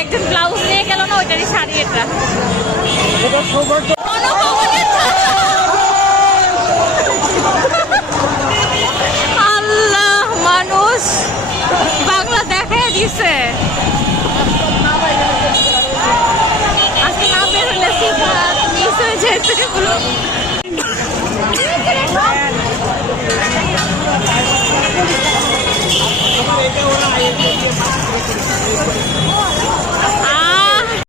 একজন ব্লাউজ নিয়ে গেল না ওইটারই শাড়ি এটা। বাংলা দেখাই দিছে।